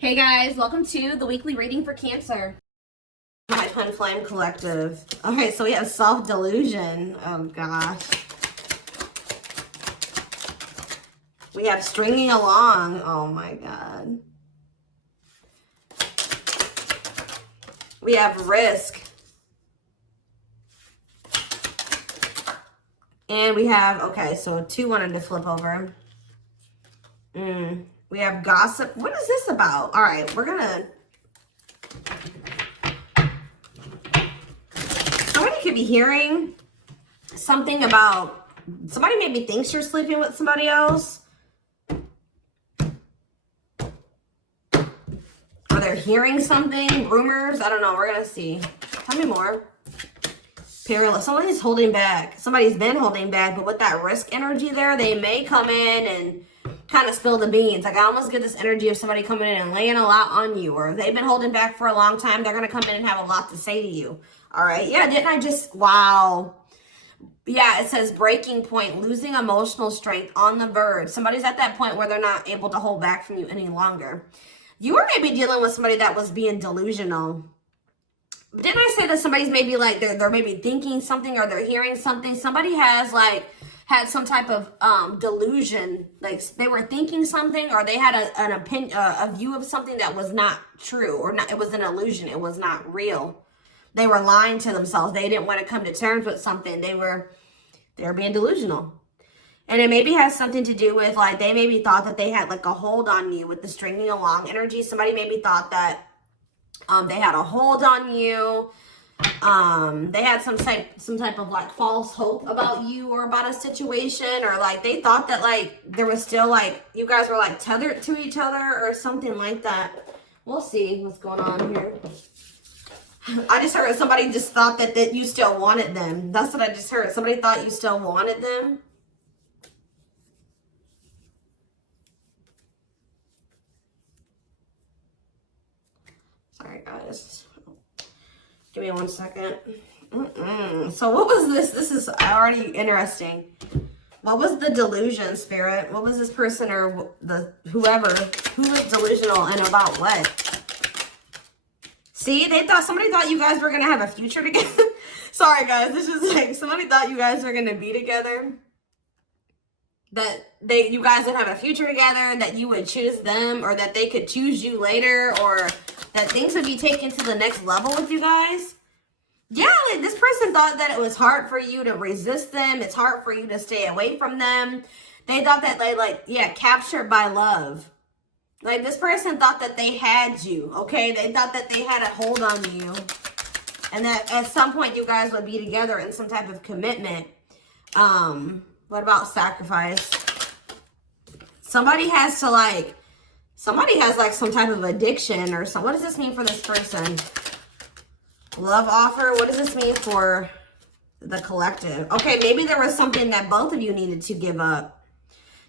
Hey guys, welcome to the weekly reading for Cancer. My Twin Flame Collective. Okay, so we have self-delusion. Oh gosh. We have stringing along. Oh my god. We have risk. And we have, okay, so two wanted to flip over. We have gossip. What is this about? All right, we're gonna... Somebody could be hearing something about... Somebody maybe thinks you're sleeping with somebody else. Or they're hearing something, rumors. I don't know, we're gonna see. Tell me more. Perilous. Somebody's holding back. Somebody's been holding back, but with that risk energy there, they may come in and kind of spill the beans. Like I almost get this energy of somebody coming in and laying a lot on you, or if they've been holding back for a long time, they're going to come in and have a lot to say to you. All right. Yeah. Didn't I just, wow. Yeah. It says breaking point, losing emotional strength, on the verge. Somebody's at that point where they're not able to hold back from you any longer. You were maybe dealing with somebody that was being delusional. Didn't I say that somebody's maybe like, they're maybe thinking something or they're hearing something? Somebody has like, had some type of delusion, like they were thinking something, or they had an opinion, a view of something that was not true, or not. It was an illusion. It was not real. They were lying to themselves. They didn't want to come to terms with something. They were being delusional, and it maybe has something to do with like they maybe thought that they had like a hold on you with the stringing along energy. Somebody maybe thought that they had a hold on you. They had some type of like false hope about you or about a situation, or like they thought that like there was still like you guys were like tethered to each other or something like that. We'll see what's going on here. I just heard somebody just thought that you still wanted them. That's what I just heard. Somebody thought you still wanted them. Sorry guys. Give me 1 second. So what was this? This is already interesting. What was the delusion, Spirit? What was this person or the whoever who was delusional and about what? See, somebody thought you guys were gonna have a future together. Sorry guys, this is like somebody thought you guys were gonna be together. That you guys would have a future together, that you would choose them, or that they could choose you later, or that things would be taken to the next level with you guys. Yeah, like this person thought that it was hard for you to resist them. It's hard for you to stay away from them. They thought that captured by love. Like this person thought that they had you, okay? They thought that they had a hold on you. And that at some point you guys would be together in some type of commitment. What about sacrifice? Somebody has some type of addiction or something. What does this mean for this person? Love offer. What does this mean for the collective? Okay, maybe there was something that both of you needed to give up.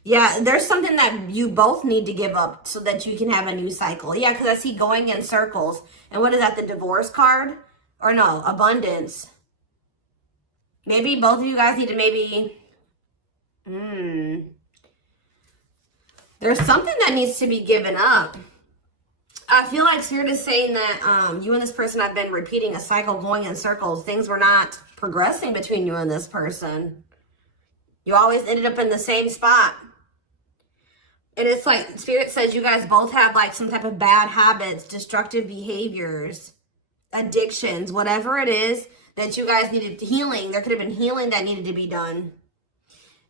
Yeah, there's something that you both need to give up so that you can have a new cycle. Yeah, because I see going in circles. And what is that, the divorce card? Or no, abundance. Maybe both of you guys need to maybe... There's something that needs to be given up. I feel like Spirit is saying that you and this person have been repeating a cycle, going in circles. Things were not progressing between you and this person. You always ended up in the same spot. And it's like Spirit says you guys both have like some type of bad habits, destructive behaviors, addictions, whatever it is that you guys needed healing. There could have been healing that needed to be done.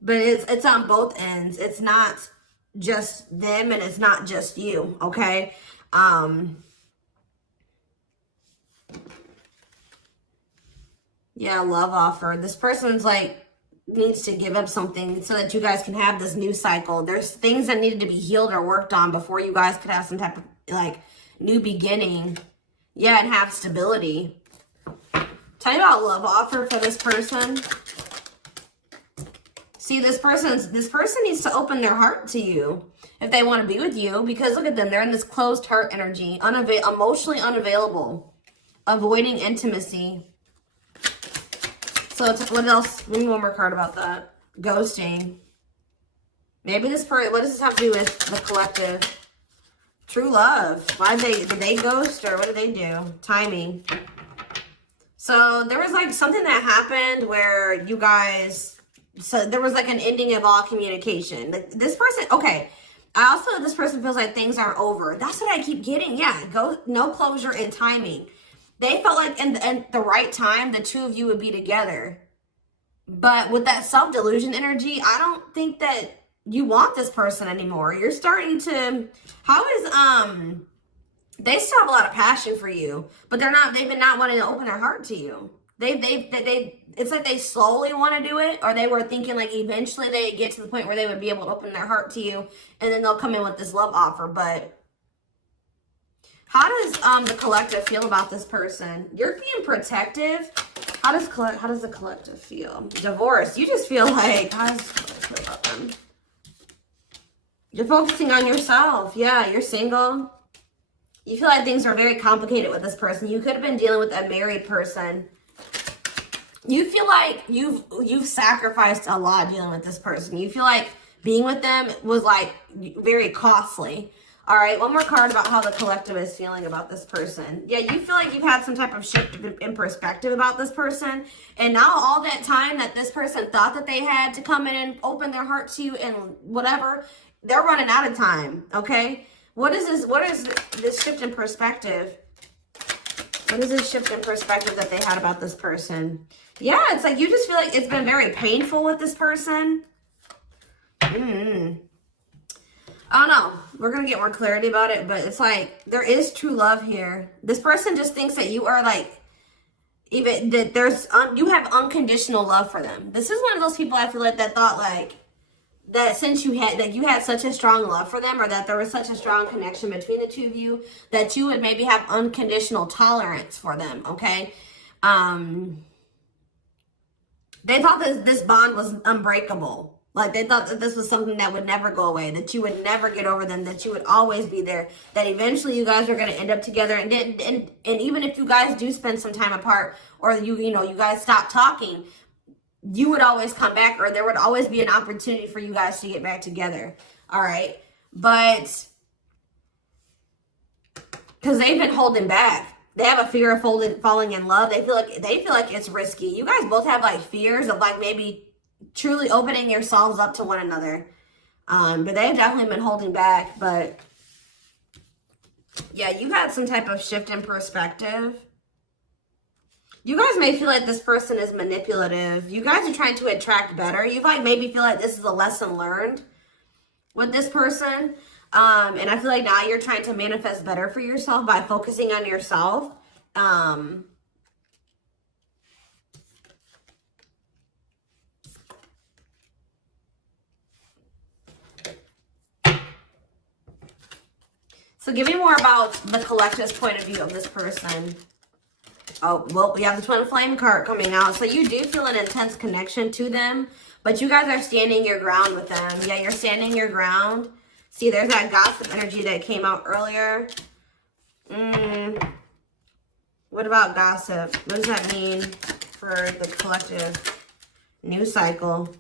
But it's on both ends. It's not just them and it's not just you, okay? Yeah, love offer. This person's like needs to give up something so that you guys can have this new cycle. There's things that needed to be healed or worked on before you guys could have some type of like new beginning. Yeah, and have stability. Tell me about love offer for this person. See, this person needs to open their heart to you if they want to be with you, because look at them. They're in this closed heart energy, emotionally unavailable, avoiding intimacy. So what else? We need one more card about that. Ghosting. Maybe this person, what does this have to do with the collective? True love. Did they ghost or what did they do? Timing. So there was like something that happened where you guys, so there was like an ending of all communication. Like this person, okay. This person feels like things are over. That's what I keep getting. Yeah, no closure and timing. They felt like in the right time, the two of you would be together. But with that self-delusion energy, I don't think that you want this person anymore. You're starting to, they still have a lot of passion for you, but they've been not wanting to open their heart to you. It's like they slowly want to do it, or they were thinking like eventually they get to the point where they would be able to open their heart to you, and then they'll come in with this love offer. But how does the collective feel about this person? You're being protective. How does the collective feel? Divorce. You just feel like, how does the collective feel about them? You're focusing on yourself. Yeah, you're single. You feel like things are very complicated with this person. You could have been dealing with a married person. You feel like you've sacrificed a lot dealing with this person. You feel like being with them was like very costly. All right, one more card about how the collective is feeling about this person. Yeah, you feel like you've had some type of shift in perspective about this person. And now all that time that this person thought that they had to come in and open their heart to you and whatever, they're running out of time, okay? What is this shift in perspective? What is this shift in perspective that they had about this person? Yeah, it's like you just feel like it's been very painful with this person. I don't know. We're going to get more clarity about it, but it's like there is true love here. This person just thinks that you are like, even that you have unconditional love for them. This is one of those people I feel like that thought like, that since you had such a strong love for them, or that there was such a strong connection between the two of you, that you would maybe have unconditional tolerance for them, okay? They thought that this bond was unbreakable. Like they thought that this was something that would never go away, that you would never get over them, that you would always be there, that eventually you guys are going to end up together. And even if you guys do spend some time apart, or you guys stop talking, you would always come back, or there would always be an opportunity for you guys to get back together. All right. But because they've been holding back. They have a fear of falling in love. They feel like it's risky. You guys both have like fears of like maybe truly opening yourselves up to one another. But they've definitely been holding back. But yeah, you had some type of shift in perspective. You guys may feel like this person is manipulative. You guys are trying to attract better. You like maybe feel like this is a lesson learned with this person. And I feel like now you're trying to manifest better for yourself by focusing on yourself. So give me more about the collective's point of view of this person. Oh, well, we have the Twin Flame card coming out. So you do feel an intense connection to them, but you guys are standing your ground with them. Yeah, you're standing your ground. See, there's that gossip energy that came out earlier. What about gossip? What does that mean for the collective? New cycle.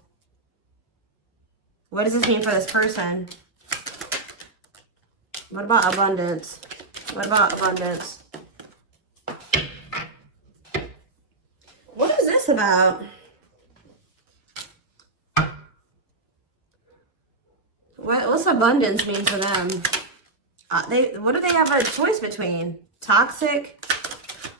What does this mean for this person? What about abundance? What about abundance? What is this about? What's abundance mean for them? What do they have a choice between? Toxic?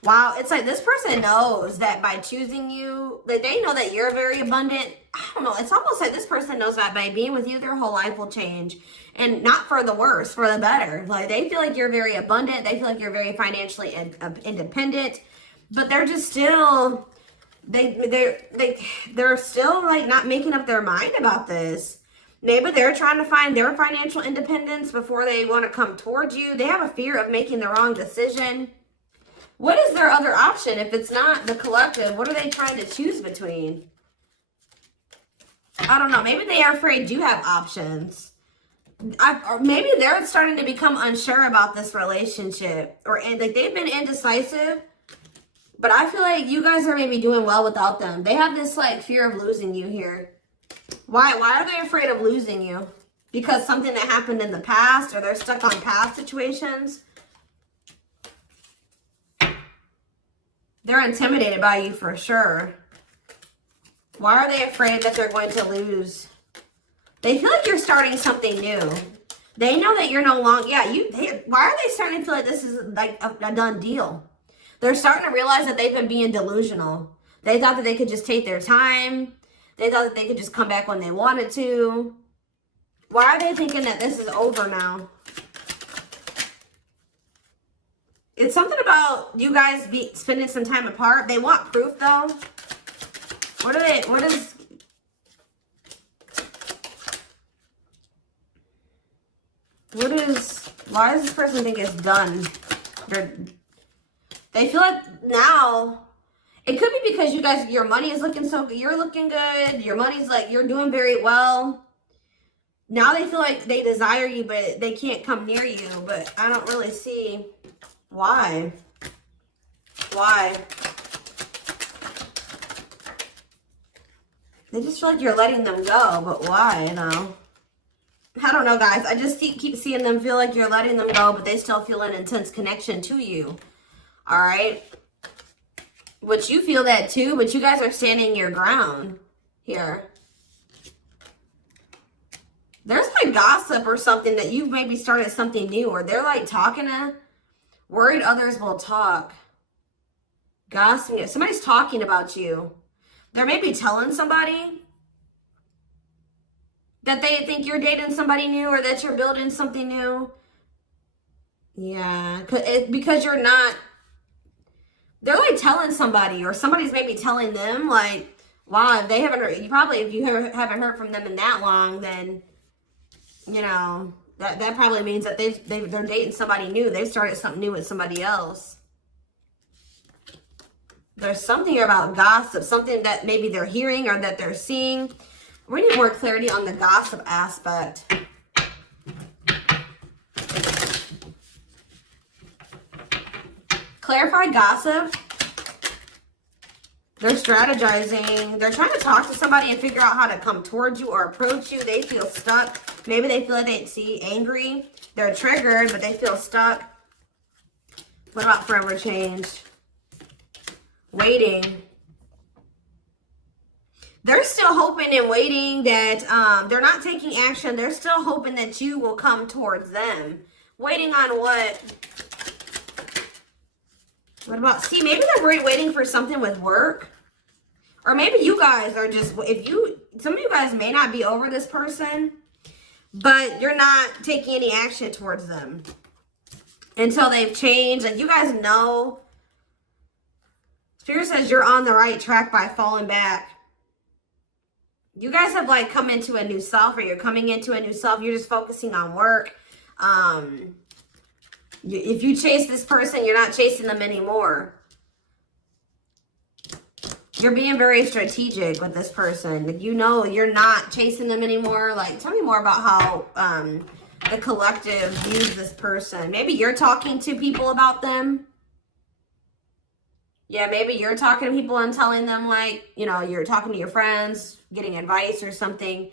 Wow, it's like this person knows that by choosing you, that they know that you're very abundant. I don't know. It's almost like this person knows that by being with you, their whole life will change. And not for the worse, for the better. Like they feel like you're very abundant. They feel like you're very financially independent. But they're just still, they're still like not making up their mind about this. Maybe they're trying to find their financial independence before they want to come towards you. They have a fear of making the wrong decision. What is their other option if it's not the collective? What are they trying to choose between? I don't know. Maybe they are afraid you have options. Or maybe they're starting to become unsure about this relationship. And like they've been indecisive. But I feel like you guys are maybe doing well without them. They have this like fear of losing you here. Why are they afraid of losing you? because something that happened in the past, or they're stuck on past situations. They're intimidated by you for sure. Why are they afraid that they're going to lose? They feel like you're starting something new. They know that you're no longer, why are they starting to feel like this is like a done deal? They're starting to realize that they've been being delusional. They thought that they could just take their time. They thought that they could just come back when they wanted to. Why are they thinking that this is over now? It's something about you guys spending some time apart. They want proof though. Why does this person think it's done? They feel like now, it could be because you guys, your money is looking so good. You're looking good. Your money's like, you're doing very well. Now they feel like they desire you, but they can't come near you. But I don't really see why. Why? They just feel like you're letting them go, but why, though? I don't know, guys. I just keep seeing them feel like you're letting them go, but they still feel an intense connection to you. All right? Which you feel that too, but you guys are standing your ground here. There's like gossip or something that you've maybe started something new, or they're like talking to, worried others will talk. Gossiping. Somebody's talking about you. They're maybe telling somebody that they think you're dating somebody new, or that you're building something new. Yeah, because you're not. They're like telling somebody, or somebody's maybe telling them, like, wow, if they haven't heard, if you haven't heard from them in that long, then, you know, that probably means that they're dating somebody new. They've started something new with somebody else. There's something about gossip, something that maybe they're hearing or that they're seeing. We need more clarity on the gossip aspect. Clarify gossip. They're strategizing. They're trying to talk to somebody and figure out how to come towards you or approach you. They feel stuck. Maybe they feel like they angry. They're triggered, but they feel stuck. What about forever change? Waiting. They're still hoping and waiting that they're not taking action. They're still hoping that you will come towards them. Waiting on what? What about, see, maybe they're waiting for something with work. Or maybe you guys are just, some of you guys may not be over this person, but you're not taking any action towards them until they've changed. Like, you guys know, Spirit says you're on the right track by falling back. You guys have like come into a new self, or you're coming into a new self. You're just focusing on work. If you chase this person, you're not chasing them anymore. You're being very strategic with this person. Like, you know, you're not chasing them anymore. Like, tell me more about how the collective views this person. Maybe you're talking to people about them. Yeah, maybe you're talking to people and telling them, like, you know, you're talking to your friends, getting advice or something.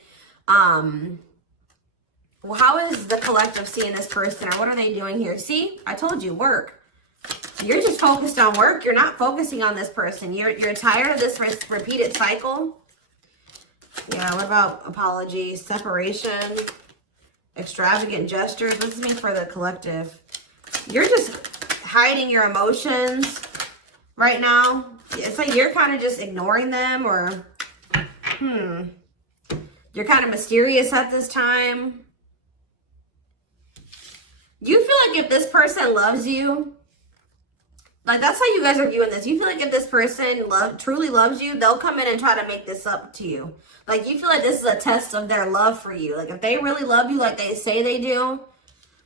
Well, how is the collective seeing this person, or what are they doing here? See, I told you, work. You're just focused on work. You're not focusing on this person. You're tired of this repeated cycle. Yeah, what about apologies, separation, extravagant gestures? What does this mean for the collective? You're just hiding your emotions right now. It's like you're kind of just ignoring them, or you're kind of mysterious at this time. You feel like if this person loves you, like, that's how you guys are viewing this. You feel like if this person truly loves you, they'll come in and try to make this up to you. Like, you feel like this is a test of their love for you. Like, if they really love you like they say they do,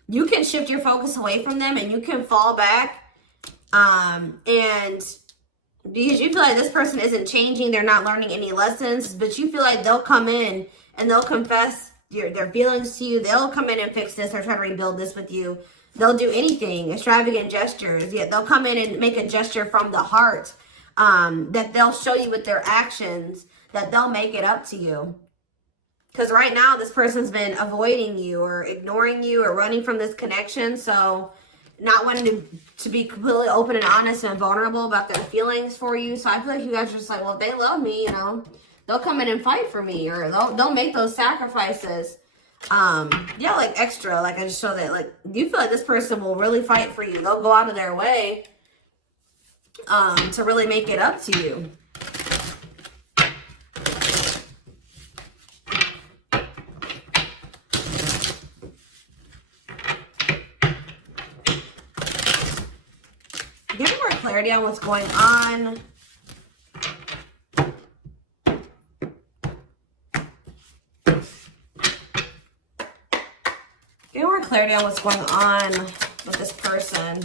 you can shift your focus away from them and you can fall back. And because you feel like this person isn't changing, they're not learning any lessons, but you feel like they'll come in and they'll confess their feelings to you. They'll come in and fix this or try to rebuild this with you. They'll do anything, extravagant gestures. Yeah, they'll come in and make a gesture from the heart that they'll show you with their actions, that they'll make it up to you. Because right now, this person's been avoiding you or ignoring you or running from this connection. So not wanting to be completely open and honest and vulnerable about their feelings for you. So I feel like you guys are just like, well, if they love me, you know, they'll come in and fight for me, or they'll make those sacrifices. Yeah, like extra. Like I just show that, like, you feel like this person will really fight for you. They'll go out of their way to really make it up to you. Give me more clarity on what's going on. Give me more clarity on what's going on with this person.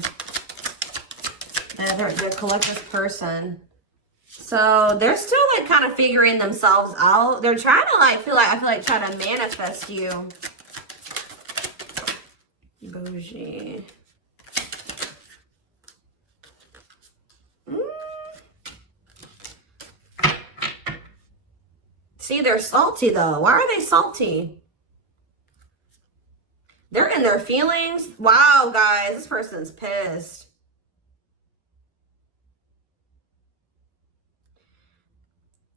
The collective person. So they're still like kind of figuring themselves out. They're trying to like I feel like trying to manifest you. Bougie. See, they're salty though. Why are they salty? They're in their feelings. Wow, guys, this person's pissed.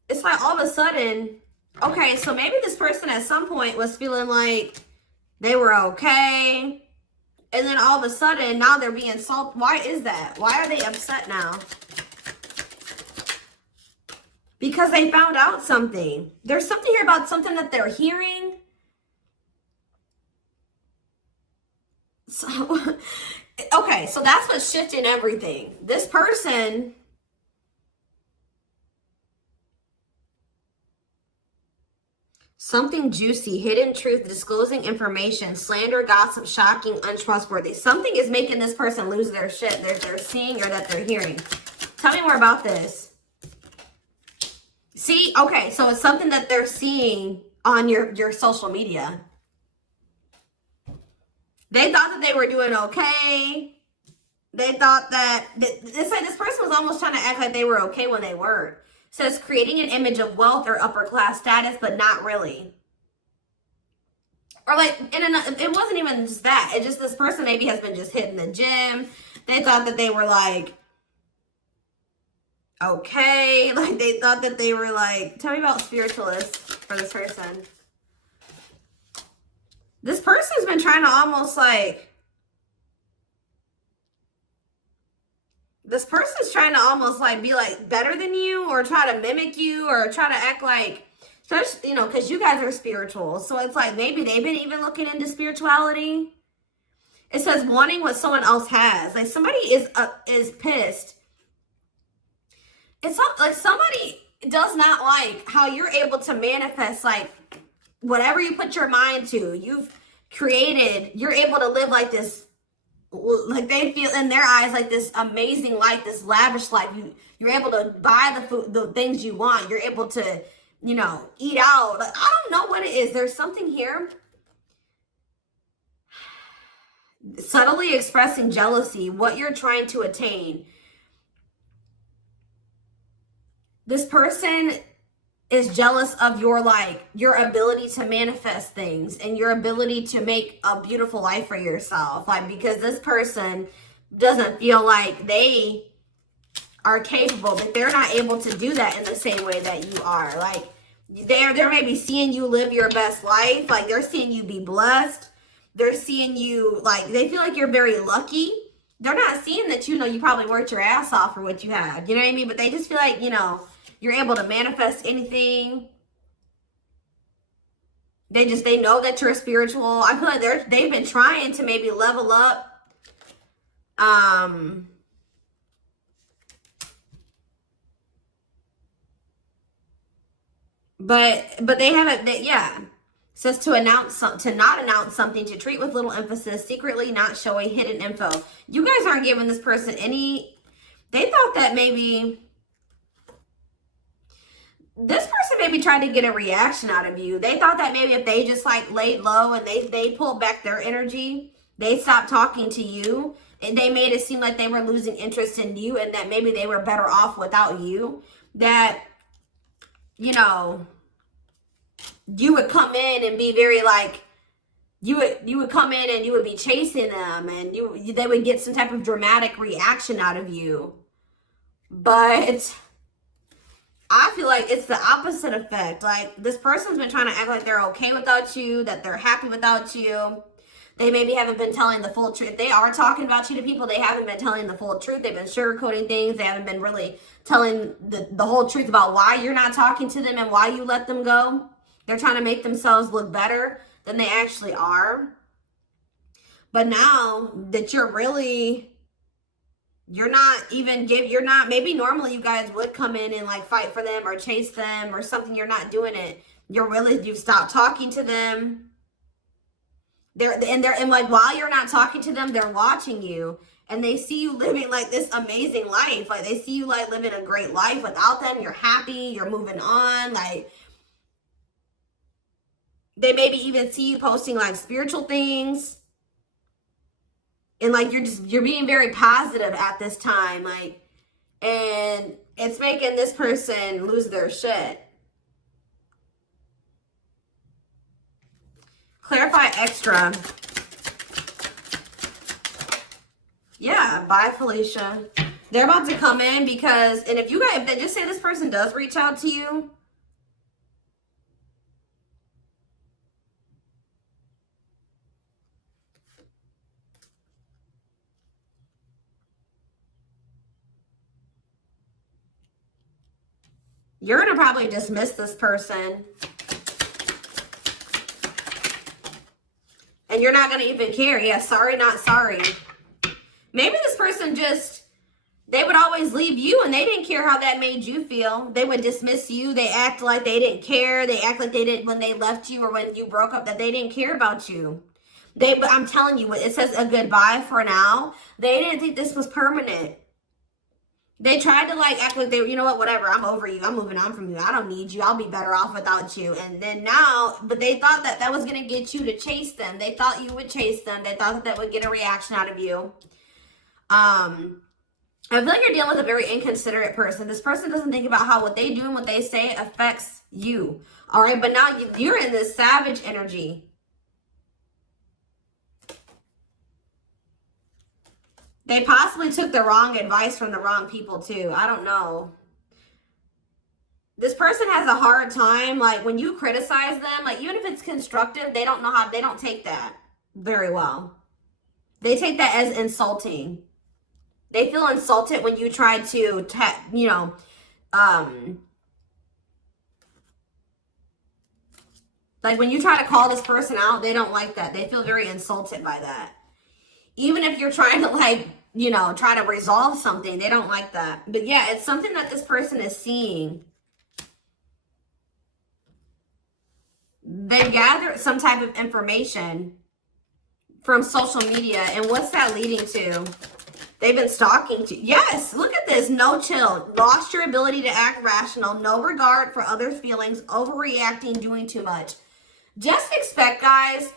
It's like all of a sudden, okay, so maybe this person at some point was feeling like they were okay. And then all of a sudden, now they're being salty. Why is that? Why are they upset now? Because they found out something. There's something here about something that they're hearing. So, okay, so that's what's shifting everything. This person, something juicy, hidden truth, disclosing information, slander, gossip, shocking, untrustworthy. Something is making this person lose their shit. They're seeing or that they're hearing. Tell me more about this. See, okay, so it's something that they're seeing on your social media. They thought that they were doing okay. They thought that, it's like this person was almost trying to act like they were okay when they weren't. It says creating an image of wealth or upper class status, but not really. Or like, it wasn't even just that. It just, this person maybe has been just hitting the gym. They thought that they were like, okay. Like they thought that they were like, tell me about spiritualists for this person. This person's been trying to almost like, this person's trying to almost like be like better than you, or try to mimic you, or try to act like, you know, because you guys are spiritual. So it's like maybe they've been even looking into spirituality. It says wanting what someone else has. Like somebody is pissed. It's not like somebody does not like how you're able to manifest like whatever you put your mind to. You've created, you're able to live like this, like they feel in their eyes like this amazing life, this lavish life. You're able to buy the food, the things you want. You're able to, you know, eat out. Like, I don't know what it is. There's something here. Subtly expressing jealousy, what you're trying to attain. This person is jealous of your, like, your ability to manifest things and your ability to make a beautiful life for yourself. Like, because this person doesn't feel like they are capable, that they're not able to do that in the same way that you are. Like, they're maybe seeing you live your best life. Like, they're seeing you be blessed. They're seeing you, like, they feel like you're very lucky. They're not seeing that, you know, you probably worked your ass off for what you have. You know what I mean? But they just feel like, you know, you're able to manifest anything. They know that you're spiritual. I feel like they've been trying to maybe level up. But they haven't, yeah. It says to not announce something, to treat with little emphasis, secretly not showing hidden info. You guys aren't giving this person any, they thought that maybe this person maybe tried to get a reaction out of you. They thought that maybe if they just like laid low and they pulled back their energy, they stopped talking to you, and they made it seem like they were losing interest in you, and that maybe they were better off without you. That, you know, you would come in and be very like, you would come in and you would be chasing them, and they would get some type of dramatic reaction out of you. But I feel like it's the opposite effect. Like, this person's been trying to act like they're okay without you, that they're happy without you. They maybe haven't been telling the full truth. If they are talking about you to people, they haven't been telling the full truth. They've been sugarcoating things. They haven't been really telling the whole truth about why you're not talking to them and why you let them go. They're trying to make themselves look better than they actually are. But now that maybe normally you guys would come in and like fight for them or chase them or something. You're not doing it. You've stopped talking to them. And like, while you're not talking to them, they're watching you, and they see you living like this amazing life. Like, they see you like living a great life without them. You're happy, you're moving on. Like, they maybe even see you posting like spiritual things. And like, you're being very positive at this time. Like, and it's making this person lose their shit. Clarify extra. Yeah, bye, Felicia. They're about to come in because, and if they just say this person does reach out to you, you're going to probably dismiss this person. And you're not going to even care. Yeah, sorry, not sorry. Maybe this person they would always leave you and they didn't care how that made you feel. They would dismiss you. They act like they didn't care. They act like they didn't when they left you or when you broke up, that they didn't care about you. But I'm telling you, it says a goodbye for now. They didn't think this was permanent. They tried to like act like you know what, whatever, I'm over you. I'm moving on from you. I don't need you. I'll be better off without you. And then now, but they thought that was going to get you to chase them. They thought you would chase them. They thought that would get a reaction out of you. I feel like you're dealing with a very inconsiderate person. This person doesn't think about how what they do and what they say affects you. All right, but now you're in this savage energy. They possibly took the wrong advice from the wrong people too. I don't know. This person has a hard time, like when you criticize them, like even if it's constructive, they don't take that very well. They take that as insulting. They feel insulted when you try to, like when you try to call this person out, they don't like that. They feel very insulted by that. Even if you're trying to like, try to resolve something, they don't like that. But yeah, it's something that this person is seeing. They've gathered some type of information from social media. And what's that leading to? They've been stalking you. Yes, look at this. No chill. Lost your ability to act rational. No regard for others' feelings. Overreacting, doing too much. Just expect, guys,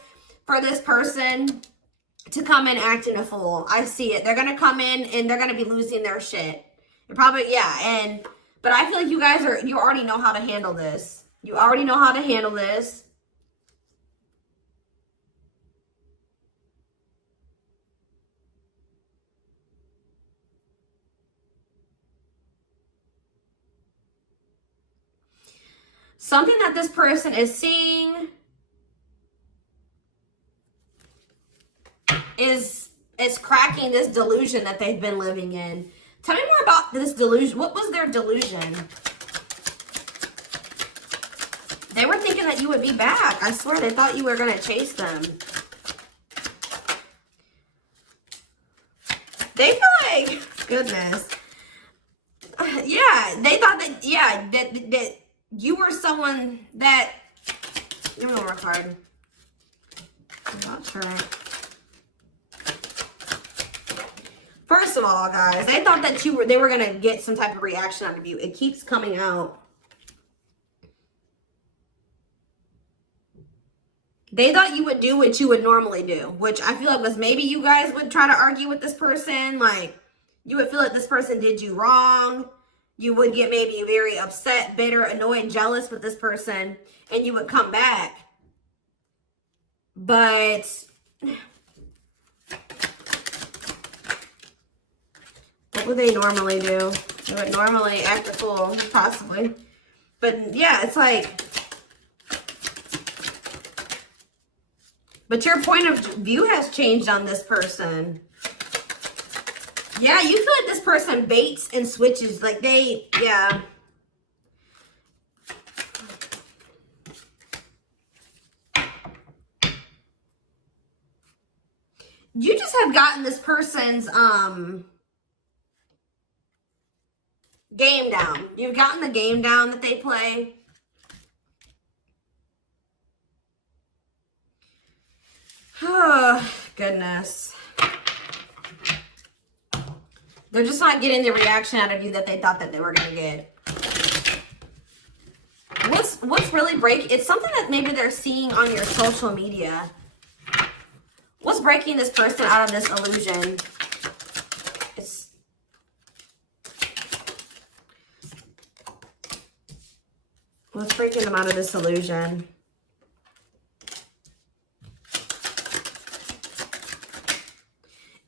for this person to come in acting a fool. I see it. They're going to come in and they're going to be losing their shit. They're probably, yeah. But I feel like you already know how to handle this. You already know how to handle this. Something that this person is seeing is cracking this delusion that they've been living in. Tell me more about this delusion. What was their delusion? They were thinking that you would be back. I swear, they thought you were going to chase them. They feel like, goodness. Yeah, they thought that, yeah, that you were someone that, give me one more card. That's right. First of all, guys, they thought that they were going to get some type of reaction out of you. It keeps coming out. They thought you would do what you would normally do, which I feel like was maybe you guys would try to argue with this person. Like, you would feel like this person did you wrong. You would get maybe very upset, bitter, annoyed, jealous with this person, and you would come back. But what would they normally do? They would normally act a fool, possibly. But yeah, it's like, but your point of view has changed on this person. Yeah, you feel like this person baits and switches. Like they, yeah. You just have gotten this person's game down. You've gotten the game down that they play. Oh, goodness. They're just not getting the reaction out of you that they thought that they were going to get. What's really breaking? It's something that maybe they're seeing on your social media. What's breaking this person out of this illusion? What's breaking them out of this illusion?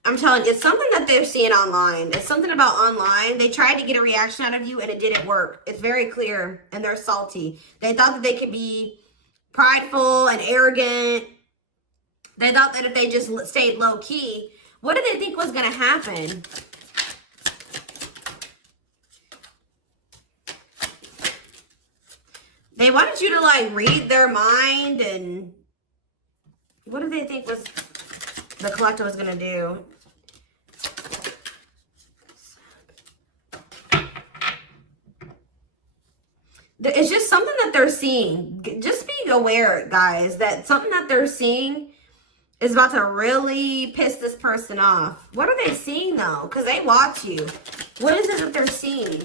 I'm telling you, it's something that they're seeing online. It's something about online. They tried to get a reaction out of you and it didn't work. It's very clear and they're salty. They thought that they could be prideful and arrogant. They thought that if they just stayed low key, what did they think was going to happen? They wanted you to like read their mind, and what did they think was the collective was going to do? It's just something that they're seeing. Just be aware, guys, that something that they're seeing is about to really piss this person off. What are they seeing, though? Because they watch you. What is it that they're seeing?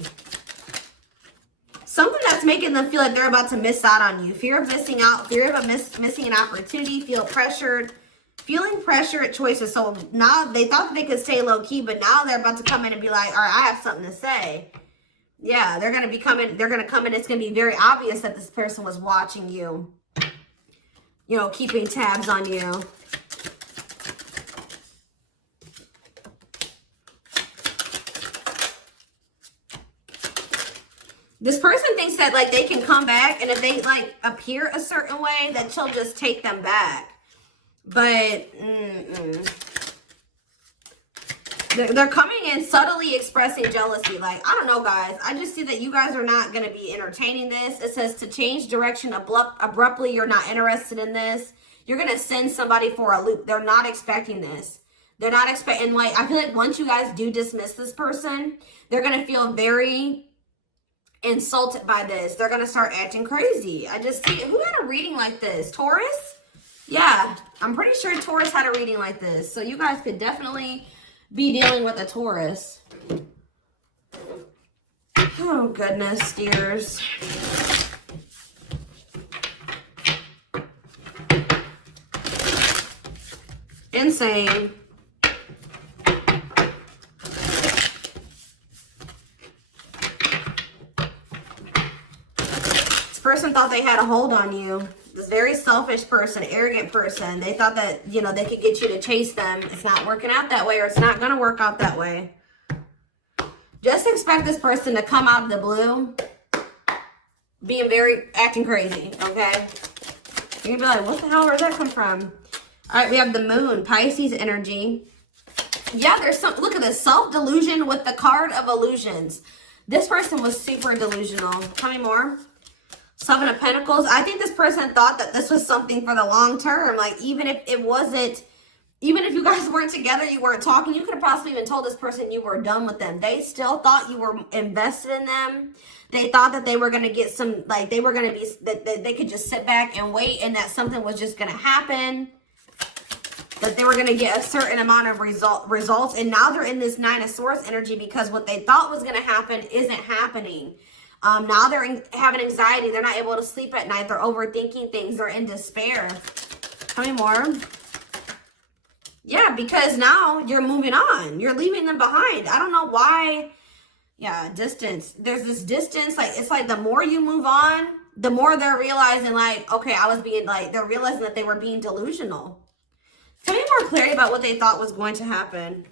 Something that's making them feel like they're about to miss out on you. Fear of missing out. Fear of missing an opportunity. Feel pressured. Feeling pressure at choices. So now they thought that they could stay low-key, but now they're about to come in and be like, all right, I have something to say. Yeah, they're going to be coming. They're going to come in. It's going to be very obvious that this person was watching you. You know, keeping tabs on you. This person thinks that, like, they can come back, and if they, like, appear a certain way, that she'll just take them back. But, They're coming in subtly expressing jealousy. Like, I don't know, guys. I just see that you guys are not going to be entertaining this. It says to change direction abruptly. You're not interested in this. You're going to send somebody for a loop. They're not expecting this. They're not expecting, like, I feel like once you guys do dismiss this person, they're going to feel very insulted by this. They're going to start acting crazy. I just see, who had a reading like this? Taurus? Yeah, I'm pretty sure Taurus had a reading like this. So you guys could definitely be dealing with a Taurus. Oh, goodness, dears. Insane. This person thought they had a hold on you. This very selfish person, arrogant person. They thought that, you know, they could get you to chase them. It's not working out that way, or it's not going to work out that way. Just expect this person to come out of the blue being acting crazy, okay? You're going to be like, what the hell, where'd that come from? All right, we have the moon, Pisces energy. Yeah, there's some, look at this, self-delusion with the card of illusions. This person was super delusional. Tell me more. Seven of Pentacles. I think this person thought that this was something for the long term. Like, even if it wasn't, even if you guys weren't together, you weren't talking, you could have possibly even told this person you were done with them. They still thought you were invested in them. They thought that they were going to get some, like, they were going to be, that they could just sit back and wait, and that something was just going to happen. That they were going to get a certain amount of results. And now they're in this Nine of Swords energy because what they thought was going to happen isn't happening. Now they're having anxiety. They're not able to sleep at night. They're overthinking things. They're in despair. Tell me more. Yeah, because now you're moving on. You're leaving them behind. I don't know why Yeah, distance. There's this distance, like, it's like the more you move on, the more they're realizing, like, okay, I was being, like, they're realizing that they were being delusional. Tell me more clarity about what they thought was going to happen.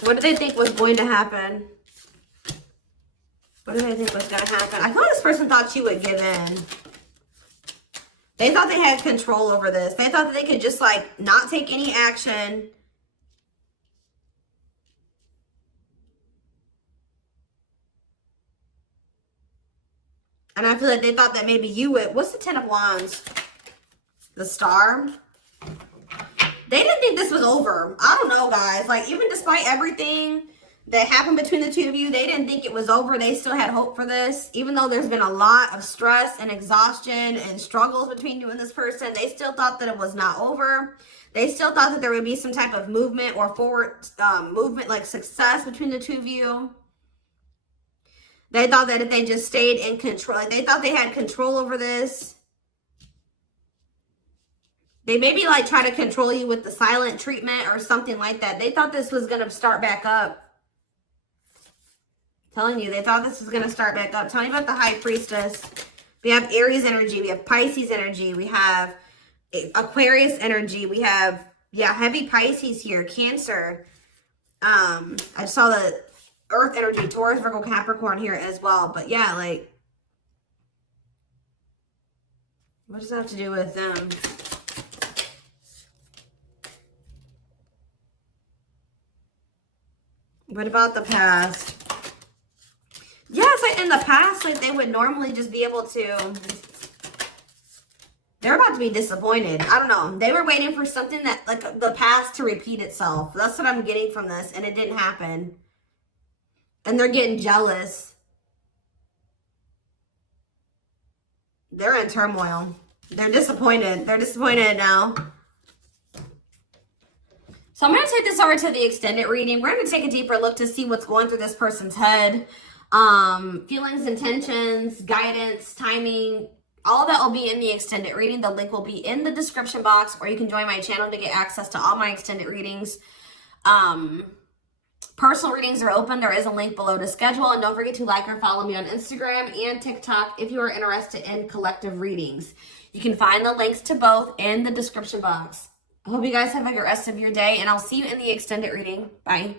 What did they think was going to happen? What did they think was going to happen? I feel like this person thought you would give in. They thought they had control over this. They thought that they could just, like, not take any action. And I feel like they thought that maybe you would. What's the 10 of Wands? The Star. They didn't think this was over. I don't know, guys. Like, even despite everything that happened between the two of you, they didn't think it was over. They still had hope for this. Even though there's been a lot of stress and exhaustion and struggles between you and this person, they still thought that it was not over. They still thought that there would be some type of movement or forward movement, like success between the two of you. They thought that if they just stayed in control, like they thought they had control over this. They maybe like try to control you with the silent treatment or something like that. They thought this was going to start back up. Telling you, they thought this was going to start back up. Tell me about the High Priestess. We have Aries energy. We have Pisces energy. We have Aquarius energy. We have, yeah, heavy Pisces here. Cancer. I saw the Earth energy, Taurus, Virgo, Capricorn here as well. But yeah, like, what does that have to do with them? What about the past? Yeah, it's like in the past, like they would normally just be able to, they're about to be disappointed. I don't know. They were waiting for something that, like the past to repeat itself. That's what I'm getting from this. And it didn't happen. And they're getting jealous. They're in turmoil. They're disappointed. They're disappointed now. So I'm going to take this over to the extended reading. We're going to take a deeper look to see what's going through this person's head. Feelings, intentions, guidance, timing, all that will be in the extended reading. The link will be in the description box, or you can join my channel to get access to all my extended readings. Personal readings are open. There is a link below to schedule. And don't forget to like or follow me on Instagram and TikTok if you are interested in collective readings. You can find the links to both in the description box. I hope you guys have a good rest of your day, and I'll see you in the extended reading. Bye.